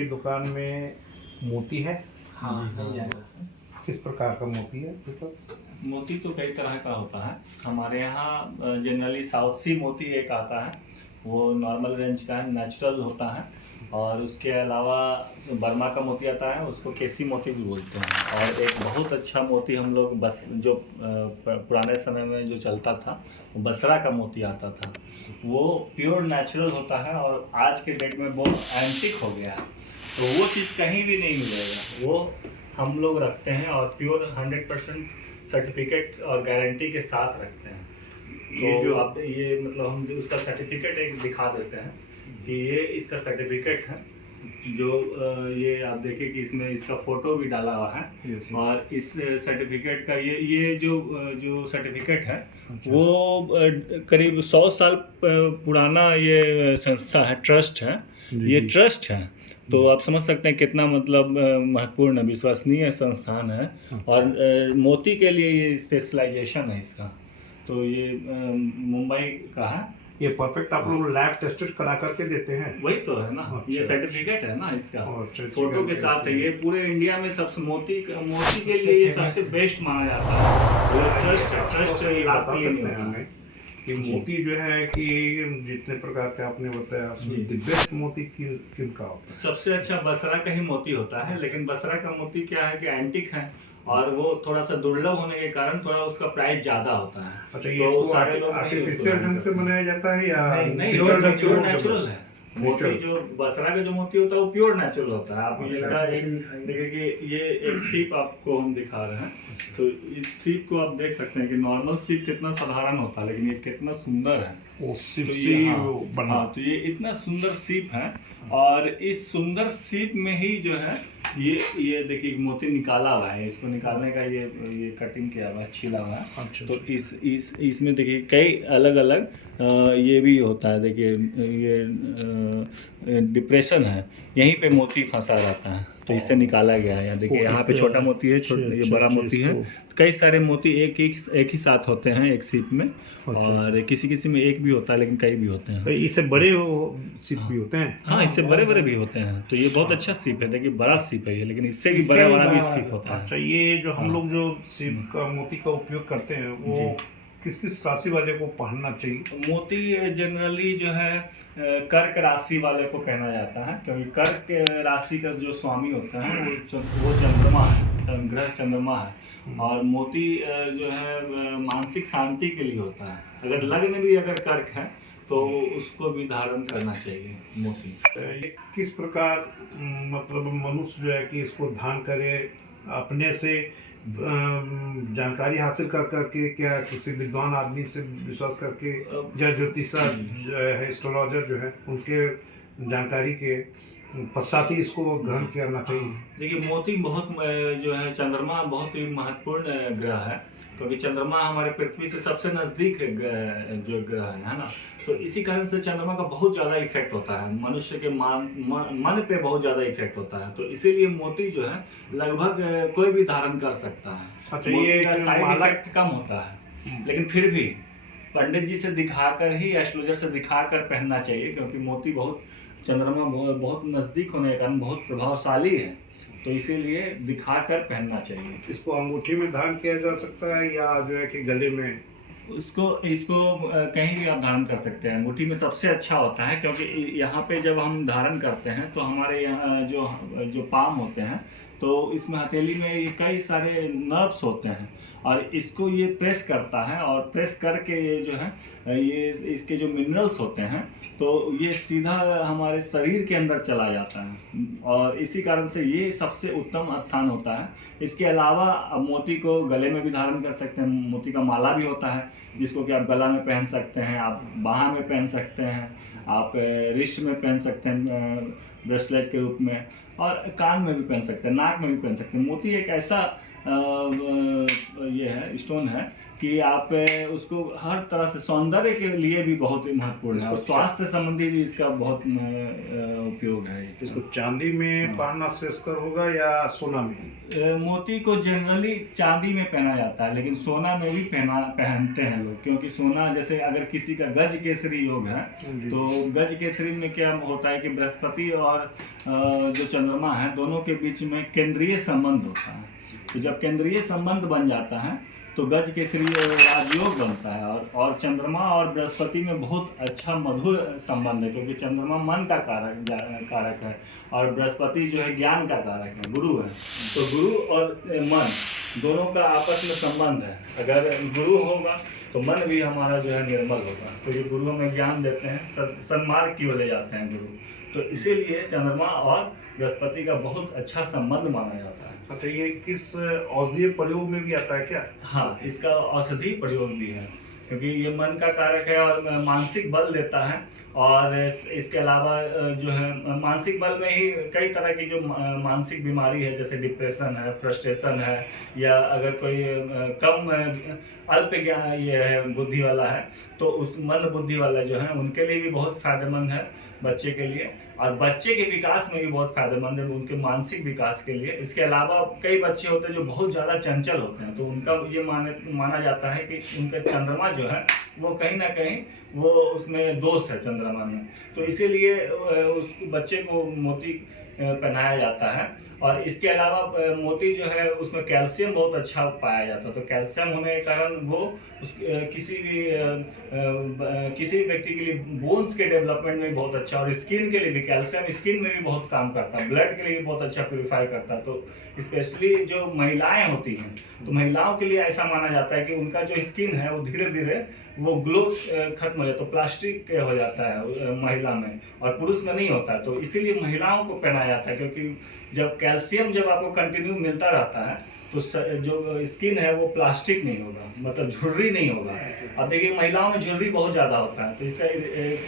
आपकी दुकान में मोती है? हाँ मिल जाएगा। किस प्रकार का मोती है आपके पास? मोती तो कई तरह का होता है हमारे यहाँ। जनरली साउथ सी मोती एक आता है, वो नॉर्मल रेंज का है, नेचुरल होता है। और उसके अलावा बर्मा का मोती आता है, उसको केसी मोती भी बोलते हैं। और एक बहुत अच्छा मोती हम लोग बस जो पुराने समय में जो चलता था, वो बसरा का मोती आता था। वो प्योर नेचुरल होता है और आज के डेट में वो एंटिक हो गया है, तो वो चीज़ कहीं भी नहीं मिलेगा। वो हम लोग रखते हैं और प्योर 100% सर्टिफिकेट और गारंटी के साथ रखते हैं। ये तो जो आप ये मतलब हम उसका सर्टिफिकेट एक दिखा देते हैं कि ये इसका सर्टिफिकेट है। जो ये आप देखिए कि इसमें इसका फोटो भी डाला हुआ है। Yes, yes. और इस सर्टिफिकेट का ये जो सर्टिफिकेट है अच्छा। वो करीब 100 साल पुराना ये संस्था है, ट्रस्ट है। जी, ये जी। ट्रस्ट है, तो आप समझ सकते हैं कितना मतलब महत्वपूर्ण विश्वसनीय संस्थान है। और मोती के लिए ये स्पेशलाइजेशन है इसका। तो ये मुंबई का है। ये परफेक्ट आप लोग लैब टेस्टेड करा करके देते हैं? वही तो है ना, अच्छा। ये सर्टिफिकेट है ना इसका, अच्छा, इसी फोटो के करके साथ है। होती है। ये पूरे इंडिया में सबसे मोती के लिए ये सबसे बेस्ट माना जाता है। ये ट्रस्ट है, ट्रस्ट ये बता आपके लिए सकते नहीं हैं होता हमें है। कि जी। मोती जो है कि जितने प्रकार के आपने बताया जी। बेस्ट मोती किन का होता सबसे अच्छा बसरा का ही मोती होता है, लेकिन बसरा का मोती क्या है कि एंटिक है और वो थोड़ा सा दुर्लभ होने के कारण थोड़ा उसका प्राइस ज्यादा होता है। है? अच्छा, ये तो इसको सारे लोग नहीं आर्टिफिशियल उसको ढंग से बनाया जाता है या नहीं, natural ढंग से प्योर लोग नेचुरल है। मोती Natural। जो बसरा का जो मोती होता है वो प्योर नेचुरल होता है। आप अच्छा। इसका एक देखिए कि ये एक सीप आपको हम दिखा रहे हैं। तो इस सीप को आप देख सकते हैं कि नॉर्मल सीप कितना साधारण होता है, लेकिन ये कितना सुंदर है। वो सिप तो से ये ही वो बना। हाँ, तो ये इतना सुंदर सीप है। और इस सुंदर सीप में ही जो है ये देखिए मोती निकाला हुआ है। इसको निकालने का ये कटिंग किया हुआ है, छिला हुआ है। अच्छा, तो इसमें देखिए कई अलग अलग ये भी होता है। देखिए ये डिप्रेशन है, यहीं पे मोती फंसा रहता है, तो इससे निकाला गया है। देखिए यहाँ पे छोटा मोती है, ये बड़ा मोती है। कई सारे मोती एक ही साथ होते हैं एक सीप में। और किसी में एक भी होता है, लेकिन कई भी होते हैं। तो इससे बड़े वो सिप भी होते हैं? हाँ, इससे बड़े बड़े भी होते हैं। तो ये बहुत अच्छा सीप है। देखिए बड़ा सीप है ये, लेकिन इससे भी बड़ा भी सीप होता है। अच्छा, ये जो हम लोग जो सिप का मोती का उपयोग करते हैं वो किस किस राशि वाले को पहनना चाहिए? मोती जनरली जो है कर्क राशि वाले को पहना जाता है, क्योंकि कर्क राशि का जो स्वामी होता है वो चंद्रमा है, ग्रह चंद्रमा है। और मोती जो है मानसिक शांति के लिए होता है। अगर लग्न भी अगर कर्क है तो उसको भी धारण करना चाहिए मोती। ये किस प्रकार मतलब मनुष्य जो है कि इसको धारण करे अपने से जानकारी हासिल कर करके, क्या किसी विद्वान आदमी से विश्वास करके, या ज्योतिष जो है एस्ट्रोलॉजर जो है उनके जानकारी के पश्चात ही इसको ग्रहण करना चाहिए? देखिए मोती बहुत जो है चंद्रमा बहुत ही महत्वपूर्ण ग्रह है, क्योंकि चंद्रमा हमारे पृथ्वी से सबसे नजदीक जो ग्रह है ना। तो इसी कारण से चंद्रमा का बहुत ज्यादा इफेक्ट होता है, मनुष्य के मन पे बहुत ज्यादा इफेक्ट होता है। तो इसीलिए मोती जो है लगभग कोई भी धारण कर सकता है। अच्छा, मोती ये का साइड माला इफेक्ट कम होता है, लेकिन फिर भी पंडित जी से दिखाकर ही, एस्ट्रोलॉजर से दिखाकर पहनना चाहिए, क्योंकि मोती चंद्रमा बहुत नजदीक होने के कारण बहुत प्रभावशाली है। तो इसीलिए दिखाकर पहनना चाहिए। इसको अंगूठी में धारण किया जा सकता है या जो है कि गले में? इसको कहीं भी आप धारण कर सकते हैं। अंगूठी में सबसे अच्छा होता है, क्योंकि यहाँ पे जब हम धारण करते हैं तो हमारे यहाँ जो पाम होते हैं, तो इसमें हथेली में ये कई सारे नर्व्स होते हैं और इसको ये प्रेस करता है। और प्रेस करके ये जो है ये इसके जो मिनरल्स होते हैं तो ये सीधा हमारे शरीर के अंदर चला जाता है, और इसी कारण से ये सबसे उत्तम स्थान होता है। इसके अलावा मोती को गले में भी धारण कर सकते हैं। मोती का माला भी होता है, जिसको कि आप गला में पहन सकते हैं, आप बाह में पहन सकते हैं, आप रिस्ट में पहन सकते हैं ब्रेसलेट के रूप में, और कान में भी पहन सकते हैं, नाक में भी पहन सकते हैं। मोती एक ऐसा ये है, स्टोन है कि आप उसको हर तरह से सौंदर्य के लिए भी बहुत महत्वपूर्ण है और स्वास्थ्य संबंधी भी इसका बहुत उपयोग है। इसको चांदी में पहनना श्रेष्ठकर होगा या सोना में? मोती को जनरली चांदी में पहना जाता है, लेकिन सोना में भी पहनते हैं लोग, क्योंकि सोना जैसे अगर किसी का गज केसरी योग है तो गज केसरी में क्या होता है कि बृहस्पति और जो चंद्रमा है दोनों के बीच में केंद्रीय संबंध होता है। तो जब केंद्रीय संबंध बन जाता है तो गज केसरी राजयोग बनता है और चंद्रमा और बृहस्पति में बहुत अच्छा मधुर संबंध है, क्योंकि चंद्रमा मन का कारक है और बृहस्पति जो है ज्ञान का कारक है, गुरु है। तो गुरु और मन दोनों का आपस में संबंध है। अगर गुरु होगा तो मन भी हमारा जो है निर्मल होगा। तो ये गुरु हमें ज्ञान देते हैं, सन्मार्ग की ओर ले जाते हैं गुरु। तो इसीलिए चंद्रमा और बृहस्पति का बहुत अच्छा संबंध माना जाता है। अच्छा, ये किस औषधीय प्रयोग में भी आता है क्या? हाँ, इसका औषधि प्रयोग भी है, क्योंकि ये मन का कारक है और मानसिक बल देता है। और इसके अलावा जो है मानसिक बल में ही कई तरह की जो मानसिक बीमारी है, जैसे डिप्रेशन है, फ्रस्ट्रेशन है, या अगर कोई कम अल्प ज्ञान ये है बुद्धि वाला है तो उस मन बुद्धि वाला जो है उनके लिए भी बहुत फायदेमंद है, बच्चे के लिए। और बच्चे के विकास में भी बहुत फायदेमंद है, उनके मानसिक विकास के लिए। इसके अलावा कई बच्चे होते हैं जो बहुत ज़्यादा चंचल होते हैं, तो उनका ये माना जाता है कि उनका चंद्रमा जो है वो कहीं ना कहीं वो उसमें दोष है चंद्रमा में, तो इसीलिए उस बच्चे को मोती पहनाया जाता है। और इसके अलावा मोती जो है उसमें कैल्शियम बहुत अच्छा पाया जाता है, तो कैल्शियम होने के कारण वो किसी भी व्यक्ति के लिए बोन्स के डेवलपमेंट में बहुत अच्छा, और स्किन के लिए भी कैल्शियम स्किन में भी बहुत काम करता है, ब्लड के लिए भी बहुत अच्छा प्योरीफाई करता है। तो स्पेशली जो महिलाएं होती हैं तो महिलाओं के लिए ऐसा माना जाता है कि उनका जो स्किन है वो धीरे धीरे वो ग्लो खत्म हो जाता है, तो प्लास्टिक हो जाता है महिला में, और पुरुष में नहीं होता है। तो इसीलिए महिलाओं को पहनाया जाता है, क्योंकि जब कैल्शियम जब आपको कंटिन्यू मिलता रहता है तो जो स्किन है वो प्लास्टिक नहीं होगा, मतलब झुर्री नहीं होगा। अब देखिए महिलाओं में झुर्री बहुत ज़्यादा होता है, तो इसका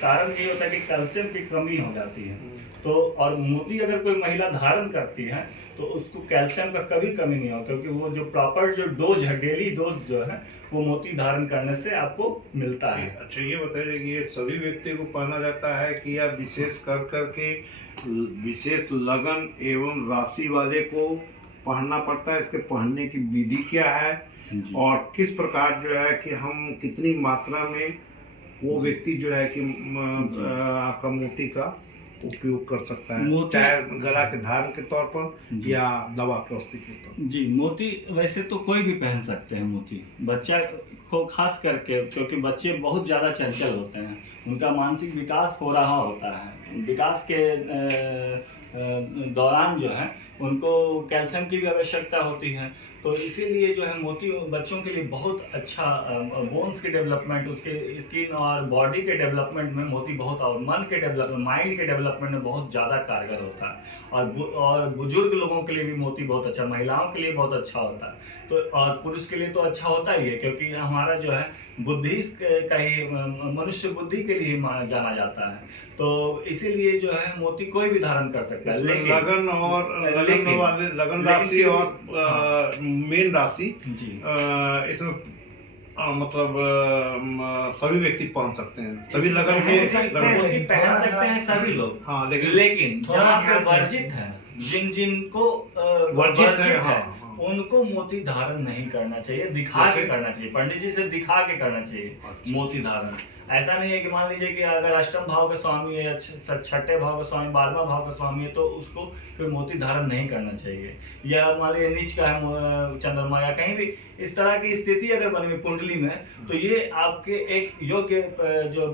कारण ये होता है कि कैल्शियम की कमी हो जाती है। तो और मोती अगर कोई महिला धारण करती है तो उसको कैल्शियम का कभी कमी नहीं होता, क्योंकि वो जो प्रॉपर जो डोज है, डेली डोज जो है वो मोती धारण करने से आपको मिलता है। अच्छा, ये बताइए कि ये सभी व्यक्ति को पहना जाता है कि या विशेष कर करके विशेष लगन एवं राशि वाले को पहनना पड़ता है? इसके पहनने की विधि क्या है और किस प्रकार जो है कि हम कितनी मात्रा में वो व्यक्ति जो है कि आपका मोती का उपयोग कर सकता है, चाहे गला के धारण के तौर पर या दवा के औषधि के तौर पर? जी, मोती वैसे तो कोई भी पहन सकते हैं मोती, बच्चा को खास करके, क्योंकि बच्चे बहुत ज़्यादा चंचल होते हैं, उनका मानसिक विकास हो रहा होता है। विकास के दौरान जो है उनको कैल्शियम की भी आवश्यकता होती है, तो इसीलिए जो है मोती बच्चों के लिए बहुत अच्छा बोन्स के डेवलपमेंट, उसके स्किन और बॉडी के डेवलपमेंट में मोती बहुत, और मन के डेवलपमेंट, माइंड के डेवलपमेंट में बहुत ज़्यादा कारगर होता है। और बुजुर्ग लोगों के लिए भी मोती बहुत अच्छा, महिलाओं के लिए बहुत अच्छा होता है। तो और पुरुष के लिए तो अच्छा होता ही है, क्योंकि हमारा जो है बुद्धि का ही, मनुष्य बुद्धि के लिए जाना जाता है, तो इसीलिए जो है मोती कोई भी धारण कर सकता है। लेकिन लगन राशि और मेन राशि इसमें मतलब सभी व्यक्ति पहन सकते हैं, सभी लगन के पहन सकते हैं सभी लोग। हाँ, लेकिन जहाँ पे वर्जित है, जिनको वर्जित है उनको मोती धारण नहीं करना चाहिए, दिखा के करना चाहिए, पंडित जी से दिखा के करना चाहिए मोती धारण। ऐसा नहीं है कि मान लीजिए कि अगर अष्टम भाव का स्वामी है या छठे भाव का स्वामी, 12वां भाव का स्वामी है तो उसको फिर मोती धारण नहीं करना चाहिए। या मान लीजिए नीच का है चंद्रमा या कहीं भी इस तरह की स्थिति अगर बनी हुई कुंडली में, तो ये आपके एक योग्य जो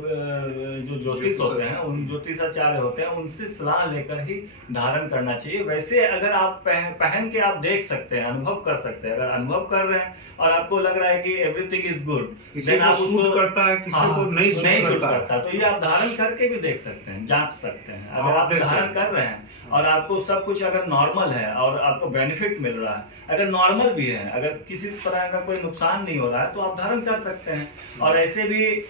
ज्योतिष होते हैं, उन ज्योतिषाचार्य होते हैं, उनसे सलाह लेकर ही धारण करना चाहिए। वैसे अगर आप पहन के आप देख सकते हैं, अनुभव कर सकते हैं, अगर अनुभव कर रहे हैं और आपको लग रहा है कि एवरीथिंग इज गुड, किसी को सूट करता है, किसी को नहीं सूट करता, तो ये आप धारण करके भी देख सकते हैं, जांच सकते हैं। अगर आप धारण कर रहे हैं और आपको सब कुछ अगर नॉर्मल है और आपको बेनिफिट मिल रहा है, अगर नॉर्मल भी है, अगर किसी तरह का कोई नुकसान नहीं हो रहा है, तो आप धारण कर सकते हैं। और ऐसे भी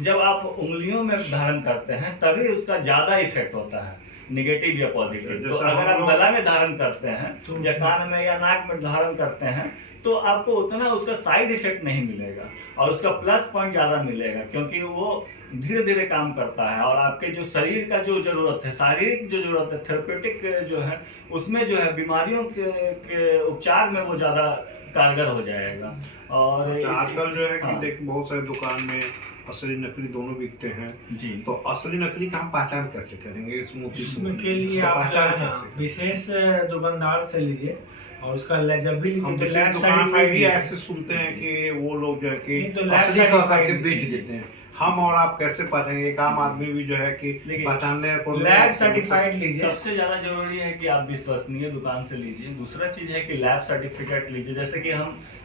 जब आप उंगलियों में धारण करते हैं तभी उसका ज्यादा इफेक्ट होता है, निगेटिव या पॉजिटिव। तो अगर आप गला में धारण करते हैं या कान में या नाक में धारण करते हैं तो आपको उतना उसका साइड इफेक्ट नहीं मिलेगा और उसका प्लस पॉइंट ज़्यादा मिलेगा, क्योंकि वो धीरे धीरे काम करता है और आपके जो शरीर का जो जरूरत है, शारीरिक जो जरूरत है, थेरेपेटिक जो है, उसमें जो है बीमारियों के उपचार में वो ज़्यादा कारगर हो जाएगा। और आजकल जो है कि हाँ। देख बहुत सारे दुकान में असली नकली दोनों बिकते हैं, जी। तो असली नकली का हम पहचान कैसे करेंगे इस मोती के लिए इसका आप पहचान जो है ना, कैसे? विशेष दुकानदार से लीजिए और उसका जब भी हम लीजिए तो दूसरी लैब दुकान में सर्टिफाइड भी ऐसे सुनते हैं कि वो लोग जो है कि नहीं तो लैब असली का certified करके बेच देते हैं। हम और आप कैसे पहचानेंगे? एक आम आदमी भी जो है कि देखिए, पहचानने को लैब सर्टिफाइड लीजिए। सबसे ज्यादा जरूरी है कि आप विश्वसनीय दुकान से लीजिए। दूसरा चीज है कि लैब सर्टिफिकेट लीजिए। जैसे कि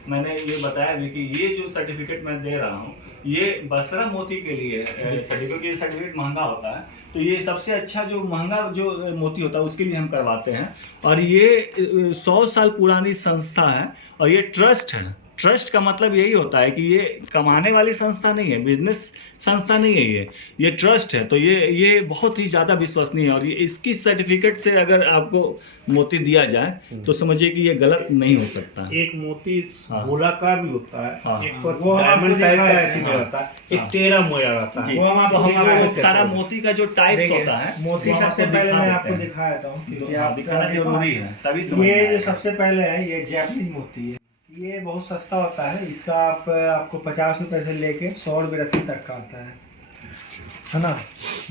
मैंने ये बताया भी कि ये जो सर्टिफिकेट मैं दे रहा हूँ ये बसरा मोती के लिए सर्टिफिकेट महंगा होता है, तो ये सबसे अच्छा जो महंगा जो मोती होता है उसके लिए हम करवाते हैं। और ये 100 साल पुरानी संस्था है और ये ट्रस्ट है। ट्रस्ट का मतलब यही होता है कि ये कमाने वाली संस्था नहीं है, बिजनेस संस्था नहीं है, ये ट्रस्ट है। तो ये बहुत ही ज़्यादा विश्वसनीय है और ये इसकी सर्टिफिकेट से अगर आपको मोती दिया जाए तो समझिए कि ये गलत नहीं हो सकता है। एक मोती हाँ। गोलाकार भी होता है, हाँ। एक तो वो हम डायमंड आपको टाइप का दिखाए ऐसे थे। रहता है, एक टेढ़ा मोया रहता है। जी। वो हम आपको तो दिखाए वो थे। सारा मोती का जो टाइप देखिए, होता है मोती वो हम सबसे आपको पहले दिखा मैं देते आपको हैं। दिखा देता हूँ क्योंकि हाँ, आप दिखाना जरूरी है, तभी समझ में ये जो आएगा। सबसे पहले है ये जैपनीज मोती है। ये बहुत सस्ता होता है, इसका आपको 50 रुपए से लेके 100 रुपये तक का आता है ना।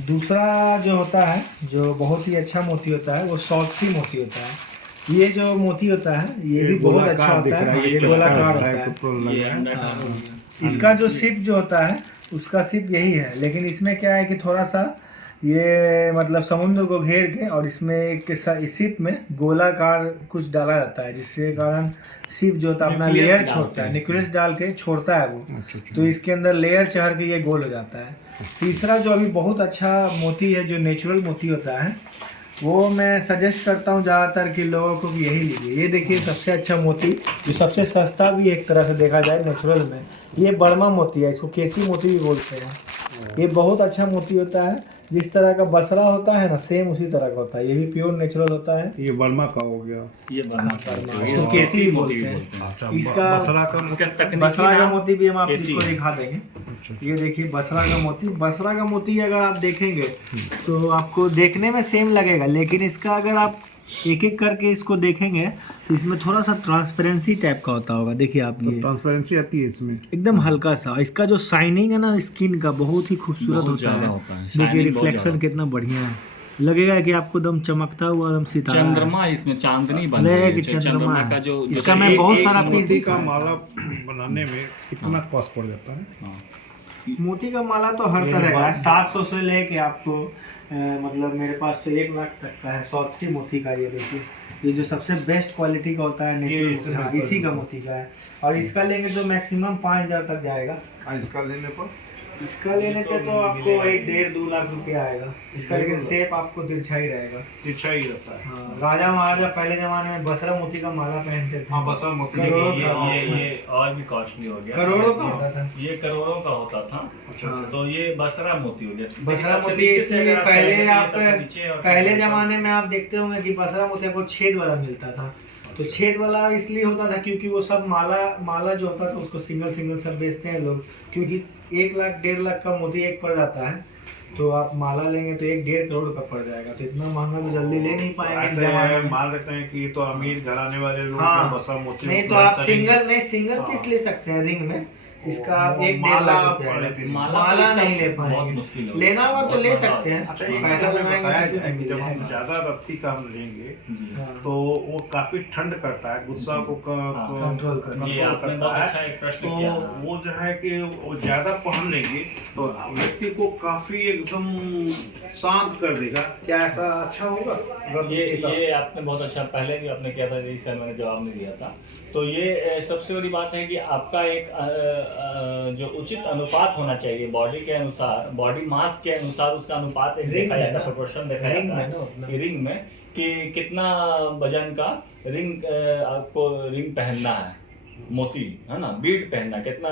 दूसरा जो होता है जो बहुत ही अच्छा मोती होता है वो सॉक्सी मोती होता है। ये जो मोती होता है ये भी बहुत अच्छा होता है। ये गोलाकार होता है। ये अंडा हाँ। का- इसका जो सिप जो होता है उसका सिप यही है, लेकिन इसमें क्या है कि थोड़ा सा ये मतलब समुद्र को घेर के और इसमें एक सिप में गोलाकार कुछ डाला जाता है, जिसके कारण सिप जो होता है अपना न्यूक्लियस लेयर डालते छोड़ता है, हैं न्यूक्लियस डाल के छोड़ता है वो। अच्छा। तो इसके अंदर लेयर चढ़ के ये गोल हो जाता है। तीसरा जो अभी बहुत अच्छा मोती है जो नेचुरल मोती होता है वो मैं सजेस्ट करता हूँ ज़्यादातर कि लोगों को भी यही लीजिए। ये देखिए सबसे अच्छा मोती जो सबसे सस्ता भी एक तरह से देखा जाए नेचुरल में, ये बर्मा मोती है, इसको केसी मोती भी बोलते हैं। ये बहुत अच्छा मोती होता है, जिस तरह का बसरा होता है ना सेम उसी तरह का होता है। ये भी प्योर नेचुरल होता है। ये बर्मा का हो गया। ये बर्मा का इसको केसी भी बोलते हैं। अच्छा, इसका बसरा का इसका तकनीकी बसरा का नाम मोती भी हम केसी आपको है। दिखा देंगे। ये देखिए बसरा का मोती। बसरा का मोती अगर आप देखेंगे तो आपको देखने में सेम लगेगा, लेकिन इसका अगर आप एक एक करके इसको देखेंगे तो इसमें थोड़ा सा ट्रांसपेरेंसी टाइप का होता होगा। देखिए आप तो ये ट्रांसपेरेंसी आती है इसमें। एकदम हल्का सा। इसका जो शाइनिंग है ना स्किन का बहुत ही खूबसूरत बहुत होता ज्यादा है। होता है। देखिए Shining बहुत रिफ्लेक्शन ज्यादा। कितना बढ़िया है, लगेगा कि आपको एकदम चमकता हुआ एकदम सितारा है। चंद्रमा इसमें चांदनी बन लगेगा रही कि है। चंद्रमा का है। जो इसका मैं बहुत सारा पीस मोती का दिखाया। माला बनाने में कितना कॉस्ट पड़ जाता है? हाँ। मोती का माला तो हर तरह का है, 700 से लेके आपको मतलब मेरे पास तो 1 लाख तक का है। सौतसी मोती का ये देखिए, ये जो सबसे बेस्ट क्वालिटी का होता है ये नेचुरल, हाँ, इसी का मोती का है। और इसका लेंगे तो मैक्सिमम 5000 तक जाएगा। इसका लेने पर इसका लेने पे तो आपको 1-1.5-2 लाख रुपया आएगा इसका, लेकिन सेप आपको तिरछा ही रहेगा। तिरछा ही रहता है। हाँ, राजा महाराजा पहले जमाने में बसरा मोती का माला पहनते थे। हाँ, बसरा मोती करोड़ों ये का ये और भी कॉस्टली हो गया। करोड़ों का होता था। ये करोड़ों का होता था। अच्छा। तो ये बसरा मोती हो गया। बसरा सबसे मोती नीचे से इसलिए अगर पहले चाहेंगे तो ये आप सबसे नीचे और पहले सबसे जमाने में आप देखते होंगे कि बसरा मोती आपको छेद वाला मिलता था। तो छेद वाला इसलिए होता था क्योंकि वो सब माला जो होता था उसको सिंगल सिंगल सब बेचते हैं लोग, क्योंकि 1 लाख 1.5 लाख का मोती एक पड़ जाता है। तो आप माला लेंगे तो 1-1.5 करोड़ का पड़ जाएगा, तो इतना महंगा तो जल्दी ले नहीं पाएंगे इस जमाने ऐसे में। मान लेते हैं कि ये तो अमीर घराने वाले लोग हाँ। बसरा मोती नहीं तो उपलब्ध आप करेंगे। सिंगल हाँ। पीस ले सकते हैं रिंग में। इसका आप वो 1-1.5 लाख रुपया पड़े है। थे। माला नहीं ले बहुत पाएंगे। मुश्किल है। लेना होगा तो बहुत ले महंगा सकते हैं। अच्छा, एक पैसा हमें लगाएंगे बताया तो जाए कि जब हम मिलेगा। ज्यादा रत्ती का हम लेंगे जी। हाँ। तो वो काफी ठंड करता है, गुस्सा को कंट्रोल करता जी, कंट्रोल आपने करता बहुत है। अच्छा एक प्रश्न तो किया। वो जो है कि वो ज्यादा पहन लेंगे तो व्यक्ति को काफी एकदम शांत कर देगा। क्या ऐसा अच्छा होगा? रत्ती के हिसाब ये से? आपने बहुत अच्छा पहले भी आपने किया था, इस समय मैंने जवाब नहीं दिया था। तो ये सबसे बड़ी बात है कि आपका एक जो उचित अनुपात होना चाहिए बॉडी के अनुसार, बॉडी मास के अनुसार उसका अनुपात एक रिंग देखा में जाता है, ना? प्रोपोर्शन देखा रिंग जाता में है ना उतना। कि रिंग में कि कितना वजन का रिंग आपको रिंग पहनना है, मोती है ना, बीड पहनना कितना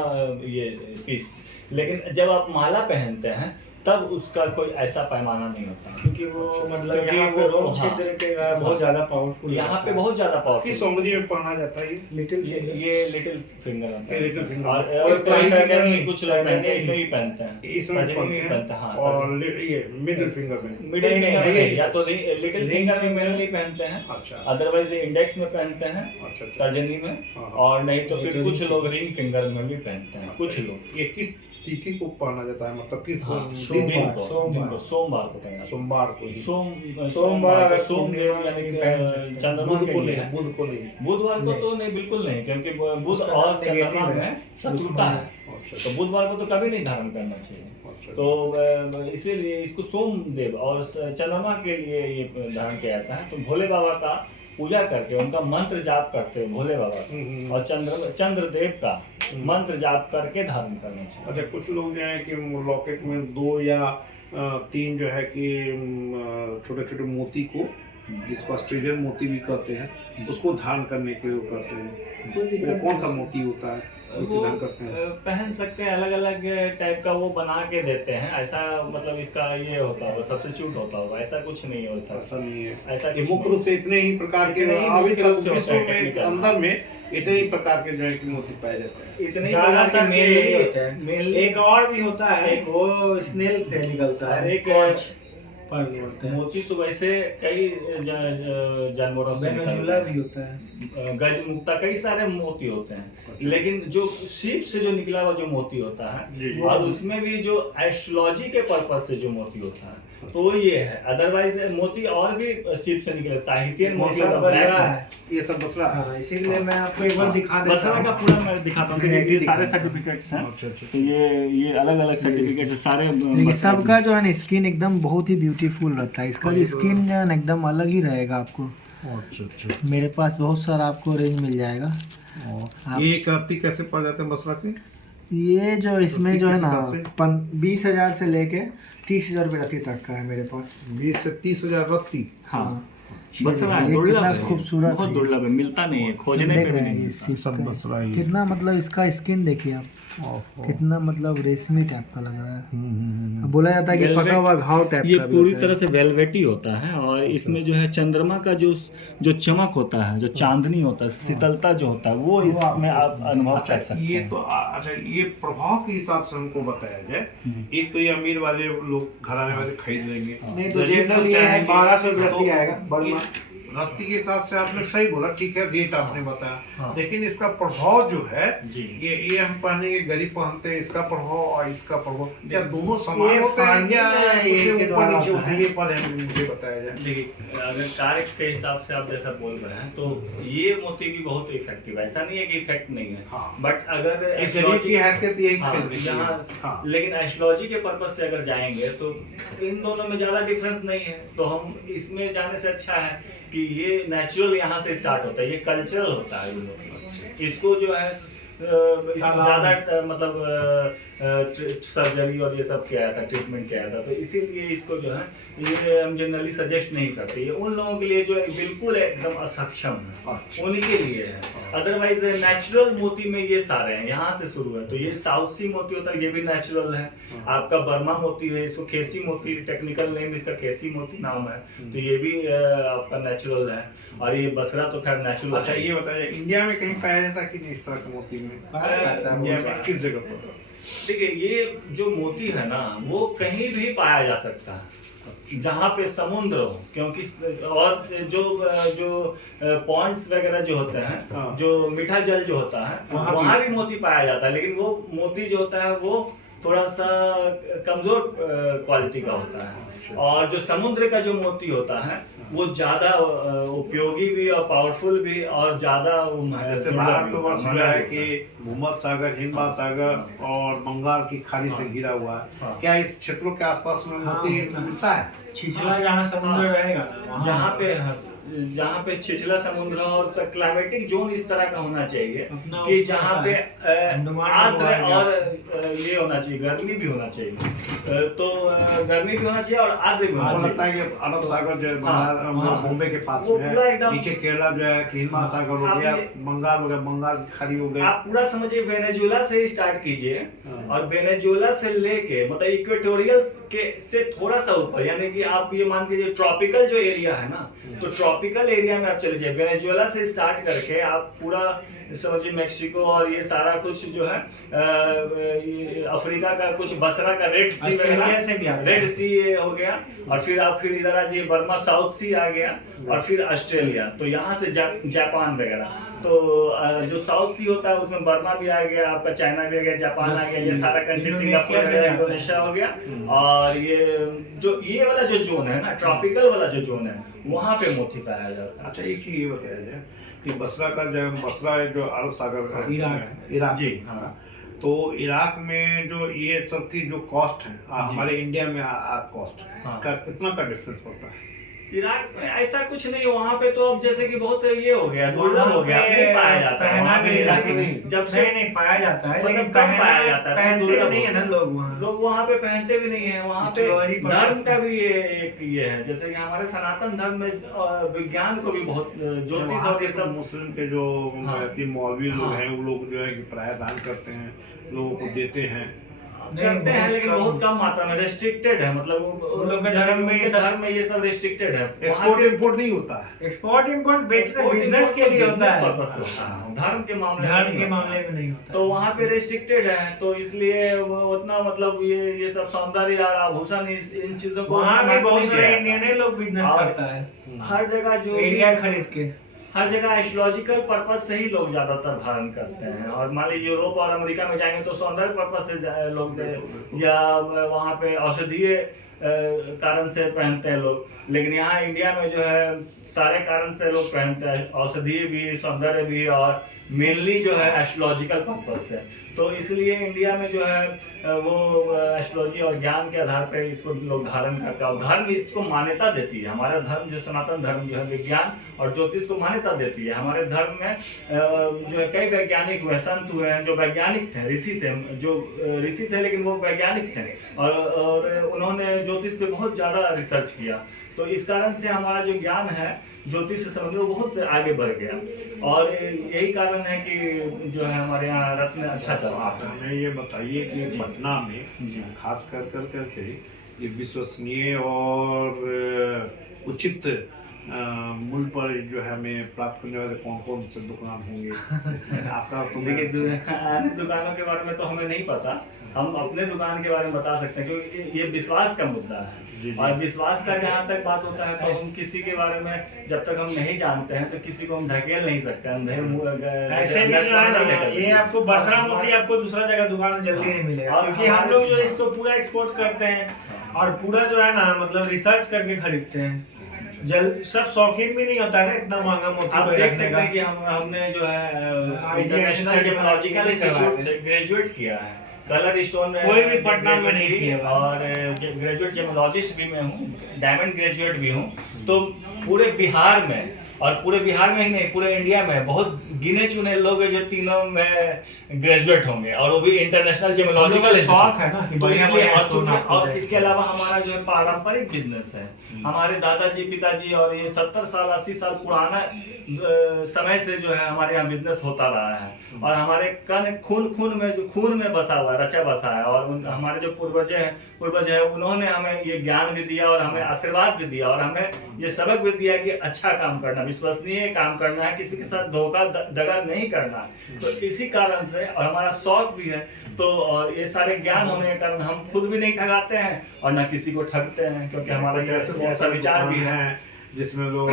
ये पीस। लेकिन जब आप माला पहनते हैं तब उसका कोई ऐसा पैमाना नहीं होता। क्योंकि वो मतलब क्योंकि यहाँ पे वो- रोम हाँ। क्षेत्र के बहुत ज्यादा पावरफुल यहाँ पे बहुत ज्यादा किस पावरफुल। उंगली में पहना जाता है ये? लिटिल ये लिटिल फिंगर होता है। ये little finger। और इस कई टाइम जगह में कुछ लोग पहनते हैं, नहीं। इसमें भी पहनते हैं, इसमें तर्जनी में भी पहनते पहनते हैं। हैं हाँ, और ये मिडिल फिंगर में। मिडिल नहीं, फिंगर नहीं, में नहीं, या तो लिटिल ring फिंगर में finger मेनली पहनते हैं, अच्छा अदरवाइज इंडेक्स में पहनते हैं, अच्छा अच्छा। तर्जनी में, हाँ। और नहीं तो नहीं फिर तो कुछ ring लोग रिंग फिंगर में भी पहनते हैं, कुछ लोग। ये किस तिथि को पहना जाता है, मतलब किस हाँ, दिन दिन को सोमवार। सोमवार को पहना जाता है। सोमवार को ही? सोमवार अगर सोमदेव पूर्णिमा यानी कि पहन सकते हैं। चंद्रमा बुध के को लिए नहीं, है। बुध को नहीं। बुधवार को नहीं। तो नहीं, बिल्कुल नहीं, क्योंकि बुध उसका और नाम चंद्रमा negative है। में शत्रुता है, अच्छा तो बुधवार को तो कभी नहीं धारण करना चाहिए। अच्छा। तो इसीलिए इसको सोमदेव और चंद्रमा के लिए ये धारण किया जाता है। तो भोले बाबा का पूजा करके उनका मंत्र जाप करते हैं भोले बाबा का, और चंद्रदेव का मंत्र जाप करके धारण करना चाहिए। अच्छा, कुछ लोग जो है कि लॉकेट में 2 या 3 जो है कि छोटे छोटे मोती को, जिसको ऑस्ट्रेलियन मोती भी कहते हैं, उसको धारण करने के लिए कहते हैं। वो कौन सा मोती होता है जो कि वो धारण करते हैं? पहन सकते हैं, अलग अलग टाइप का वो बना के देते हैं। ऐसा मतलब इसका ये होता होगा, सब्स्टिट्यूट होता होगा, ऐसा कुछ नहीं है वैसा। ऐसा नहीं है। ऐसा ये कुछ मुख्य नहीं। रूप से इतने ही प्रकार के इतने ही अभी मुख्य तक रूप से होता विश्व है में technical। अंदर में इतने ही प्रकार के जो है कि मोती पाए जाते हैं। इतने ही ज्यादातर प्रकार के मेल ही होते हैं। मेल एक और भी होता है, वो स्नेल से निकलता है, एक पर बोलते हैं। मोती तो वैसे कई जानवरों से वेनेजुला निकलते भी हैं। होता है। गज मुक्ता, कई सारे मोती होते हैं, लेकिन जो सीप से जो निकला हुआ जो मोती होता जी, जी। है, और उसमें भी जो एस्ट्रोलॉजी के पर्पज से जो मोती होता है, तो वो ये है। अदरवाइज मोती और भी सीप से निकले, ताहितियन मोती सब होता है, बसरा black है। ये सब बचरा है। हाँ, इसीलिए मैं आपको एक बार दिखा देता बसरा का हूँ। पूरा मैं दिखाता हूँ। ग्रेड ये भी सारे दिखाता हूँ। सर्टिफिकेट्स हैं, अच्छा अच्छा। तो ये अलग अलग सर्टिफिकेट है सारे। देखिए, सबका जो है ना स्किन एकदम बहुत ही ब्यूटीफुल रहता है। इसका जो स्किन जो है ना एकदम अलग ही रहेगा आपको। अच्छा अच्छा। मेरे पास बहुत सारा आपको रेंज मिल जाएगा। ये क्रांति कैसे पड़ जाते हैं बसरा के? ये जो इसमें जो है किस ना हिसाब से? 20,000 से लेके 30,000 रुपये रत्ती तक का है मेरे पास। 20 से 30,000 रत्ती। हाँ, बसरा ये दुर्लभ कितना है, खूबसूरत बहुत है। दुर्लभ है, मिलता नहीं है, खोजने देख पे भी रहे हैं नहीं ये मिलता। सीप सब का। बसरा ही है। कितना मतलब इसका स्किन देखिए आप, कितना मतलब रेशमी टाइप का लग रहा है। अब बोला जाता है कि Velvet- पका हुआ घाव टाइप ये का भी पूरी होता है। तरह से वेलवेटी होता है, और इसमें जो है चंद्रमा का जो चमक होता है, जो चांदनी होता है, शीतलता जो होता है, वो इसमें आप अनुभव कर सकते ये हैं। तो अच्छा, ये प्रभाव के हिसाब से हमको बताया जाए। एक तो ये अमीर वाले लोग घराने वाले खरीद लेंगे, नहीं तो गरीब जनरल लोग ये है चाहेंगे 1200 तो रत्ती आएगा, बड़ी ये रत्ती के हिसाब से आपने सही बोला, ठीक है, रेट आपने बताया, हाँ। लेकिन इसका प्रभाव जो है, जी। ये हम पहनेंगे, गरीब पहनते हैं, इसका प्रभाव और इसका प्रभाव क्या दोनों समान ये होते हैं फाइंडिंग या है, कुछ ये के ऊपर द्वारा नीचे होता होते हैं? ये पहले मुझे बताया जाए। देखिए, अगर कार्य के हिसाब से आप जैसा बोल रहे हैं, तो ये मोती भी बहुत इफेक्टिव है, ऐसा नहीं है कि इफेक्ट नहीं है, हाँ। बट अगर एक गरीब की हैसियत यही हाँ, खरीदने की यहाँ है। हाँ। लेकिन एस्ट्रोलॉजी के पर्पज से अगर जाएंगे तो इन दोनों में ज्यादा डिफरेंस नहीं है, तो हम इसमें जाने से अच्छा है कि ये नेचुरल यहाँ से स्टार्ट होता है, ये कल्चरल होता है। ये लोग इसको जो है इसमें ज्यादा मतलब सर्जरी और ये सब किया था, ट्रीटमेंट किया था, तो इसीलिए इसको जो है ये हम जनरली सजेस्ट नहीं करते। ये उन लोगों के लिए जो है बिल्कुल एकदम असक्षम है, उनके लिए है। अदरवाइज नेचुरल मोती में ये सारे हैं, यहाँ से शुरू है। तो ये साउथ सी मोती होता है, ये भी नेचुरल है। आपका बर्मा मोती है, इसको खेसी मोती, टेक्निकल नेम इसका खेसी मोती नाम है, तो ये भी आपका नेचुरल है। और ये बसरा तो खैर नेचुरल। अच्छा, ये बताइए, इंडिया में कहीं पाया जाता है कि नहीं इस तरह का मोती में? पाया जाता है, इंडिया बहुत में किस जगह पर? देखिए, ये जो मोती है ना, वो कहीं भी पाया जा सकता है जहाँ पे समुद्र हो, क्योंकि और जो पॉन्ड्स वगैरह जो होते हैं, हाँ। जो मीठा जल जो होता है, वहाँ भी मोती पाया जाता है, लेकिन वो मोती जो होता है वो थोड़ा सा कमजोर क्वालिटी का होता है। और जो समुद्र का जो मोती होता है वो ज्यादा उपयोगी भी और पावरफुल भी और ज्यादा जैसे भारत तो बस जो है कि भूमध्य सागर, हिंद महासागर और बंगाल की खाड़ी से घिरा हुआ है। हाँ। क्या इस क्षेत्रों के आसपास में मोती मिलता है? छिछला जहाँ समुद्र रहेगा ना, वहाँ जहाँ पे छिछला समुद्र और क्लाइमेटिक जोन इस तरह का होना चाहिए अपना कि उसका जहाँ पे अंडमान आर्द्र निकोबार और ये होना चाहिए, गर्मी भी होना चाहिए। तो गर्मी भी होना चाहिए और आर्द्र भी होना मुझे चाहिए। लगता है कि अरब सागर जो है हाँ, हाँ। बॉम्बे के पास वो में पूरा है, एकदम- नीचे केरला जो है हिंद महासागर हो आप गया, ये- बंगाल हो गया, बंगाल की खाड़ी हो गई। आप पूरा समझिए वेनेजुएला से ही स्टार्ट कीजिए हाँ। और वेनेजुएला से लेके मतलब इक्वेटोरियल के से थोड़ा सा ऊपर, यानी कि आप ये मान के ट्रॉपिकल जो एरिया है ना, तो ट्रॉपिकल एरिया में आप चले जाइए। वेनेजुएला से स्टार्ट करके आप पूरा समझिए मेक्सिको और ये सारा कुछ जो है ये अफ्रीका का कुछ बसरा का रेड सी ऑस्ट्रेलिया से भी आ गया। रेड सी ये हो गया, और फिर आप फिर इधर आ जाइए बर्मा साउथ सी आ गया, और फिर ऑस्ट्रेलिया, तो यहाँ से जापान वगैरह। तो जो साउथ सी होता है उसमें बर्मा भी आ गया, आपका चाइना भी आ गया, जापान आ गया, ये सारा कंट्री, इंडोनेशिया सिंगापुर से वगैरह, भी आता है। इंडोनेशिया हो गया। और ये वाला जो जोन है ना, ट्रॉपिकल वाला जो जोन है, वहाँ पे मोती पाया जाता है। अच्छा, एक चीज ये बताया जाए कि बसरा का जो बसरा है जो अरब सागर का है, इराक जी, हाँ। तो इराक में जो ये सब की जो कॉस्ट है हमारे इंडिया में कॉस्ट हाँ। का कितना का डिफरेंस पड़ता है? इराक में ऐसा कुछ नहीं है, वहाँ पे तो अब जैसे कि बहुत ये हो गया, दुर्लभ हो गया, नहीं पाया जाता है वहाँ पे। इराक में नहीं। जब से नहीं पाया जाता है, मतलब लेकिन कम पाया जाता है, पहनते दुर्लभ नहीं है ना लोग वहाँ। लोग वहाँ पे पहनते भी नहीं है। वहाँ पे Astrology purpose धर्म से। का भी ये एक ये है, जैसे कि हमारे सनातन धर्म में विज्ञान को भी बहुत ज्योतिष वहाँ और के ये सब सब मुस्लिम के जो हाँ। मौलवी लोग हाँ। हैं, वो लोग जो है कि प्राय दान करते हैं, लोगों को देते हैं। करते हैं, लेकिन कम। बहुत कम मात्रा में, रेस्ट्रिक्टेड है। मतलब वो लोग के जैसे धर्म में उनके ये सब- धर्म में ये सब रेस्ट्रिक्टेड है। वहाँ एक्सपोर्ट से इंपोर्ट नहीं होता है। एक्सपोर्ट इंपोर्ट बेचना export बिजनेस import के लिए होता business है, purpose से होता है, धर्म के मामले में धर्म नहीं के होता। मामले में नहीं होता। तो वहाँ पे रेस्ट्रिक्टेड है, तो इसलिए वो उतना मतलब ये सब सौंदर्य और आभूषण इन चीजों को वहाँ भी महत्व बहुत नहीं सारे दिया इंडियन जाता। लोग बिजनेस और करता है, हर जगह जो एरिया खरीद के। हर जगह एस्ट्रोलॉजिकल पर्पस से ही लोग ज्यादातर धारण करते हैं। और मान लीजिए यूरोप और अमेरिका में जाएंगे तो सौंदर्य पर्पस से लोग या वहाँ पे औषधीय कारण से पहनते हैं लोग। लेकिन यहाँ इंडिया में जो है सारे कारण से लोग पहनते हैं, औषधीय भी, सौंदर्य भी, और मेनली जो है एस्ट्रोलॉजिकल पर्पस से। तो इसलिए इंडिया में जो है वो एस्ट्रोलॉजी और ज्ञान के आधार पे इसको लोग धारण करते हैं, और धर्म इसको मान्यता देती है। हमारा धर्म जो सनातन धर्म जो है विज्ञान और ज्योतिष को मान्यता देती है। हमारे धर्म में जो है कई वैज्ञानिक हुए, संत हुए हैं जो वैज्ञानिक थे, ऋषि थे लेकिन वो वैज्ञानिक थे, और उन्होंने ज्योतिष पे बहुत ज़्यादा रिसर्च किया। तो इस कारण से हमारा जो ज्ञान है ज्योतिष से संबंधित वो बहुत आगे बढ़ गया, और यही कारण है कि जो है हमारे यहाँ रत्न अच्छा चल रहा आप हमें ये बताइए कि जी। पटना में जी। खास कर करके ये विश्वसनीय और उचित मूल्य पर जो है हमें प्राप्त करने वाले कौन कौन से दुकान होंगे इसमें आपका तो देखिए अन्य दुकानों के बारे में तो हमें नहीं पता, हम अपने दुकान के बारे में बता सकते हैं, क्योंकि ये विश्वास का मुद्दा है। जी, जी। और विश्वास का जहाँ तक बात होता है तो हम किसी के बारे में जब तक हम नहीं जानते हैं तो किसी को हम ढकेल नहीं सकते, अंधेर ऐसे भी जो है ना, ये आपको बसरा मोती आपको दूसरा जगह दुकान में जल्दी नहीं मिलेगा, और क्योंकि हम लोग जो इसको पूरा एक्सपोर्ट करते हैं और पूरा जो है ना मतलब रिसर्च करके खरीदते हैं। सब शौकीन भी नहीं होता है ना इतना महंगा मोती आप देख खरीदने सकते का। हैं कि हमने जो है इंटरनेशनल IGI जेमोलॉजिकल इंस्टीट्यूट से करवाते ग्रेजुएट किया है। कलर स्टोन कोई भी पटना में नहीं किया हुआ। और ग्रेजुएट जेमोलॉजिस्ट भी मैं हूँ, डायमंड ग्रेजुएट भी हूँ। तो पूरे बिहार में, और पूरे बिहार में ही नहीं पूरे इंडिया में बहुत गिने चुने लोग हैं जो तीनों में ग्रेजुएट होंगे, और वो भी इंटरनेशनल जेमोलॉजिकल शौक है ना कि तो बढ़िया इसलिए बढ़िया और स्टोन आपको और दे। इसके अलावा हमारा जो है पारंपरिक बिजनेस है। हमारे दादाजी पिताजी और ये 70 साल 80 साल पुराना समय से जो है हमारे यहाँ बिजनेस होता रहा है, और हमारे खून में बसा हुआ है, रचा बसा है। और हमारे जो पूर्वज है उन्होंने हमें ये ज्ञान भी दिया और हमें आशीर्वाद भी दिया, और हमें ये सबक भी दिया कि अच्छा काम करना, विश्वसनीय काम करना है, किसी के साथ धोखा दगा नहीं करना है। तो इसी कारण से, और हमारा शौक भी है, तो और ये सारे ज्ञान होने के कारण हम खुद भी नहीं ठगाते हैं और ना किसी को ठगते हैं, क्योंकि हमारा जैसे बहुत ऐसा सारे विचार भी दुकान है। हैं जिसमें लोग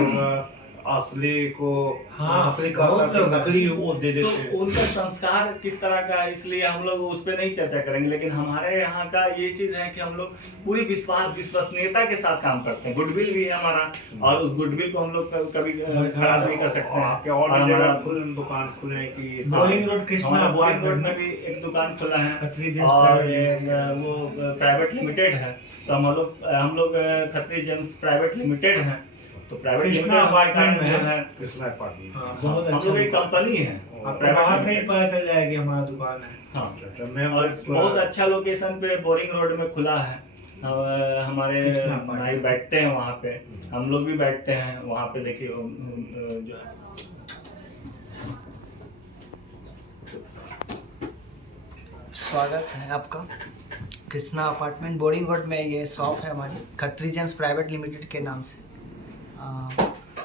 असली को हाँ, असली का बहुत लोग नकली वो दे देते तो हैं। उनका संस्कार किस तरह का है, इसलिए हम लोग उस पर नहीं चर्चा करेंगे। लेकिन हमारे यहाँ का ये चीज है कि हम लोग पूरी विश्वसनीयता के साथ काम करते हैं। गुडविल भी है हमारा, और उस गुडविल को हम लोग कभी खराब नहीं कर सकते हैं। आपके और भी जगह दुकान खुले हैं कि बोलिंग रोड कृष्णा हमारा बोलिंग रोड अपार्टमेंट में भी एक दुकान खुला है, खत्री जेम्स और प्राइवेट वो प्राइवेट लिमिटेड है। तो हम लोग खत्री जेम्स प्राइवेट लिमिटेड है। तो प्राइवेट कृष्णा लिमिटेड हमारे कारण अपार्टमेंट में जो है कृष्णा अपार्टमेंट। हाँ, बहुत हम अच्छा लोग एक कंपनी है, आपको बाहर से ही पता चल जाएगा कि हमारा दुकान है। हाँ, अच्छा, मैं और बहुत अच्छा लोकेशन पे बोरिंग रोड में खुला है। हमारे कितना भाई बैठते हैं वहाँ पे, हम लोग भी बैठते हैं वहाँ पे। देखिए जो है स्वागत है आपका कृष्णा अपार्टमेंट बोरिंग रोड में। ये शॉप है हमारी खत्री जेम्स प्राइवेट लिमिटेड के नाम से।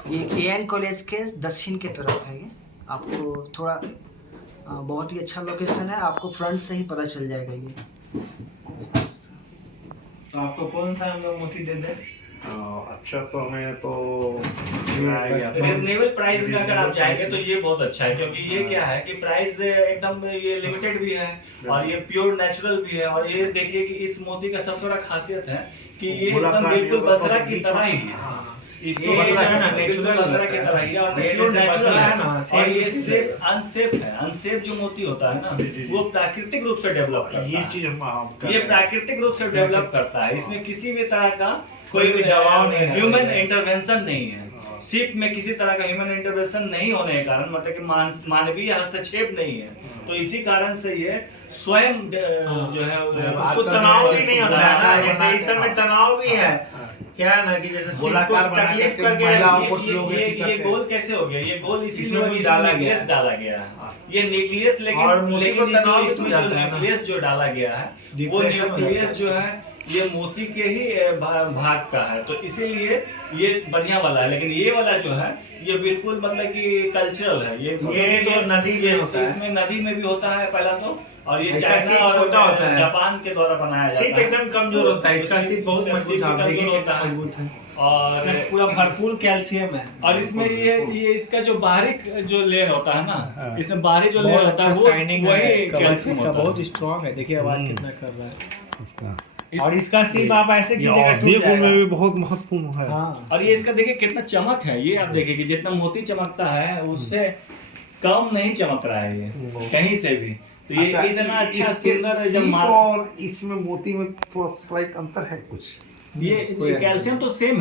ये AN कॉलेज के दक्षिण के तरफ है। ये आपको थोड़ा बहुत ही अच्छा लोकेशन है, आपको फ्रंट से ही पता चल जाएगा ये। तो आपको कौन सा हम लोग मोती दे दें? अच्छा, तो हमें तो रिजनेबल प्राइस में अगर आप जाएंगे तो ये बहुत अच्छा है, क्योंकि ये क्या है कि प्राइस एकदम ये लिमिटेड भी है और ये प्योर नेचुरल भी है। और ये देखिए कि इस मोती का सबसे बड़ा खासियत है कि ये एकदम बिल्कुल बसरा की तरह ही है। इसको बसरा है ना, नेचुरल बसरा की तरह ही है और प्योर नेचुरल है ना। और ये सेफ अनसेफ है। अनसेफ जो मोती होता है ना, वो प्राकृतिक रूप से डेवलप करता है। ये चीज हम ये प्राकृतिक रूप से डेवलप करता है। इसमें किसी भी तरह का कोई भी दबाव नहीं है, ह्यूमन इंटरवेंशन नहीं है। शिप में किसी तरह का ह्यूमन इंटरवेंशन नहीं होने के कारण, मतलब कि मानवीय हस्तक्षेप नहीं है, तो इसी कारण से ये स्वयं जो है उसको तनाव भी नहीं होता है ना, जैसे इस समय तनाव भी है। क्या है ना कि जैसे गोलाकार बना तकलीफ के करके महिलाओं को लोग ये गोल कैसे हो गया? ये गोल इसमें इसीलिए डाला गया न्यूक्लियस डाला गया है। ये न्यूक्लियस और लेकिन मोती लेकिन को जो तनाव भी इसमें जाता जो है ना। न्यूक्लियस जो डाला गया है वो डिप्रेशन में न्यूक्लियस जाता जो है ये मोती के ही भाग का है, तो इसीलिए ये बढ़िया वाला है। लेकिन ये वाला जो है ये बिल्कुल मतलब कि कल्चरल है। ये तो नदी में होता है। इसमें नदी में भी होता है पहला तो, और ये इसका चाइना सीप और छोटा होता है। जापान के द्वारा बनाया जाता है। सीप एकदम कमजोर होता है, इसका सीप बहुत इसका मजबूत सीप है। आप देखिए कमजोर कितना होता है। मजबूत है और इसमें पूरा भरपूर कैल्शियम है। और इसमें ये इसका जो बाहरी जो लेयर होता है ना, इसमें बाहरी जो लेयर बहुत होता है अच्छा वो शाइनिंग है, वही कवच कैल्शियम इसका होता है। बहुत स्ट्रांग है। देखिए आवाज कितना कर रहा है। और इसका सीप आप ऐसे ये कीजिएगा टूट औषधीय गुण में जाएगा। भी बहुत महत्वपूर्ण है। हाँ, और ये इसका देखिए कितना चमक है। ये आप देखिए कि जितना मोती चमकता है उससे कम नहीं चमक रहा है ये कहीं से भी। तो ये अच्छा, इतना अच्छा इसके सुंदर जब सीप मार और इसमें मोती में थोड़ा स्लाइट अंतर है कुछ। ये कैल्शियम तो सेम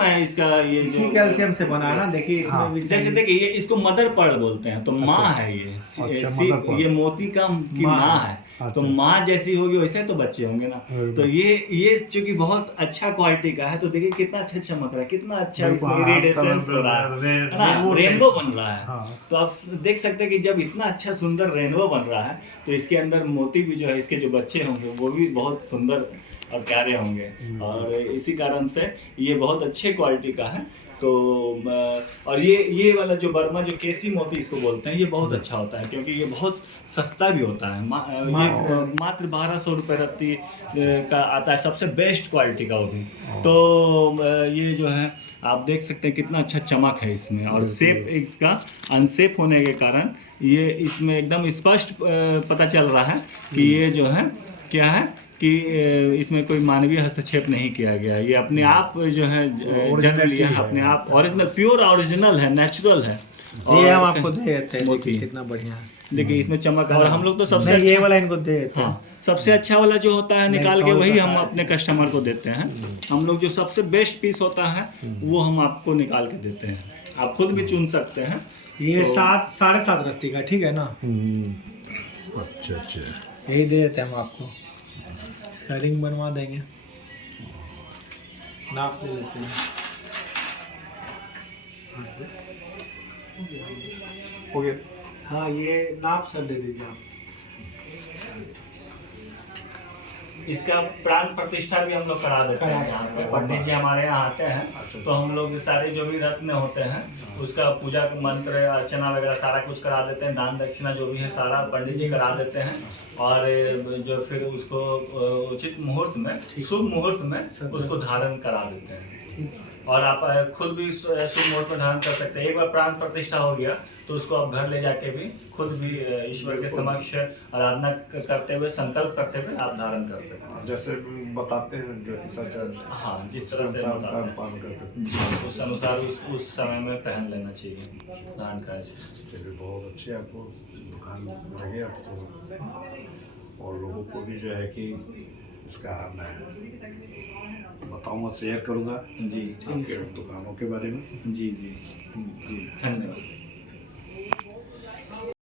है इसका। ये इसी जो कैल्शियम से बना है ना, देखिए इसमें हाँ। भी जैसे देखिए ये इसको मदर पर्ल बोलते हैं, तो माँ है ये। mother pearl। ये मोती का की माँ है, तो अच्छा। माँ जैसी होगी वैसे तो बच्चे होंगे ना। तो ये चूंकि बहुत अच्छा क्वालिटी का है, तो देखिए कितना अच्छा चमक रहा है, कितना अच्छा इसमें इरिडेसेंस हो रहा है ना, रेनबो बन रहा है। हाँ। तो आप देख सकते हैं कि जब इतना अच्छा सुंदर रेनबो बन रहा है तो इसके अंदर मोती भी जो है, इसके जो बच्चे होंगे वो भी बहुत सुंदर और प्यारे होंगे। और इसी कारण से ये बहुत अच्छे क्वालिटी का है। तो और ये वाला जो बर्मा जो केसी मोती इसको बोलते हैं, ये बहुत अच्छा होता है क्योंकि ये बहुत सस्ता भी होता है। मात्र 1200 रुपये रत्ती का आता है, सबसे बेस्ट क्वालिटी का वो भी। तो ये जो है आप देख सकते हैं कितना अच्छा चमक है इसमें। और सेप इसका अनसेप होने के कारण ये इसमें एकदम स्पष्ट पता चल रहा है कि ये जो है क्या है कि इसमें कोई मानवीय हस्तक्षेप नहीं किया गया है। ये अपने आप जो है जन्म लिया है, अपने आप ओरिजिनल प्योर ओरिजिनल है, नेचुरल है। ये हम आपको दे देते हैं, मोती देखिए कितना बढ़िया है। देखिए इसमें चमक है। और हम लोग तो सबसे नहीं, ये अच्छा वाला इनको दे देते हैं। हाँ, सबसे अच्छा वाला जो होता है निकाल के कौन वही सा हम है? अपने कस्टमर को देते हैं। हम लोग जो सबसे बेस्ट पीस होता है वो हम आपको निकाल के देते हैं, आप खुद भी चुन सकते हैं। ये 7.5 रत्ती का, ठीक है ना? अच्छा अच्छा, यही दे देते हैं हम आपको। इसका रिंग बनवा देंगे, नाप ले लेते हैं। हो गया। हाँ, ये नाप सब दे दीजिए आप। इसका प्राण प्रतिष्ठा भी हम लोग करा देते हैं यहाँ पे। पंडित जी हमारे यहाँ आते हैं तो हम लोग सारे जो भी रत्न होते हैं उसका पूजा मंत्र अर्चना वगैरह सारा कुछ करा देते हैं। दान दक्षिणा जो भी है सारा पंडित जी करा देते हैं। और जो फिर उसको उचित मुहूर्त में, शुभ मुहूर्त में उसको धारण करा देते हैं। और आप खुद भी शुभ मुहूर्त में धारण कर सकते हैं। एक बार प्राण प्रतिष्ठा हो गया तो उसको आप घर ले जाके भी खुद भी ईश्वर के समक्ष आराधना करते हुए, संकल्प करते हुए आप धारण कर सकते हैं। जैसे बताते हैं ज्योतिषाचार्य, हाँ, जिस तरह से बताते हैं। पान करके जी, उस अनुसार उस समय में पहन लेना चाहिए, धारण करना चाहिए। चलिए, बहुत अच्छी आपको दुकान लगे आपको। और लोगों को भी जो है कि इसका मैं बताऊंगा, शेयर करूंगा जी आपके दुकानों के बारे में। जी जी जी, धन्यवाद।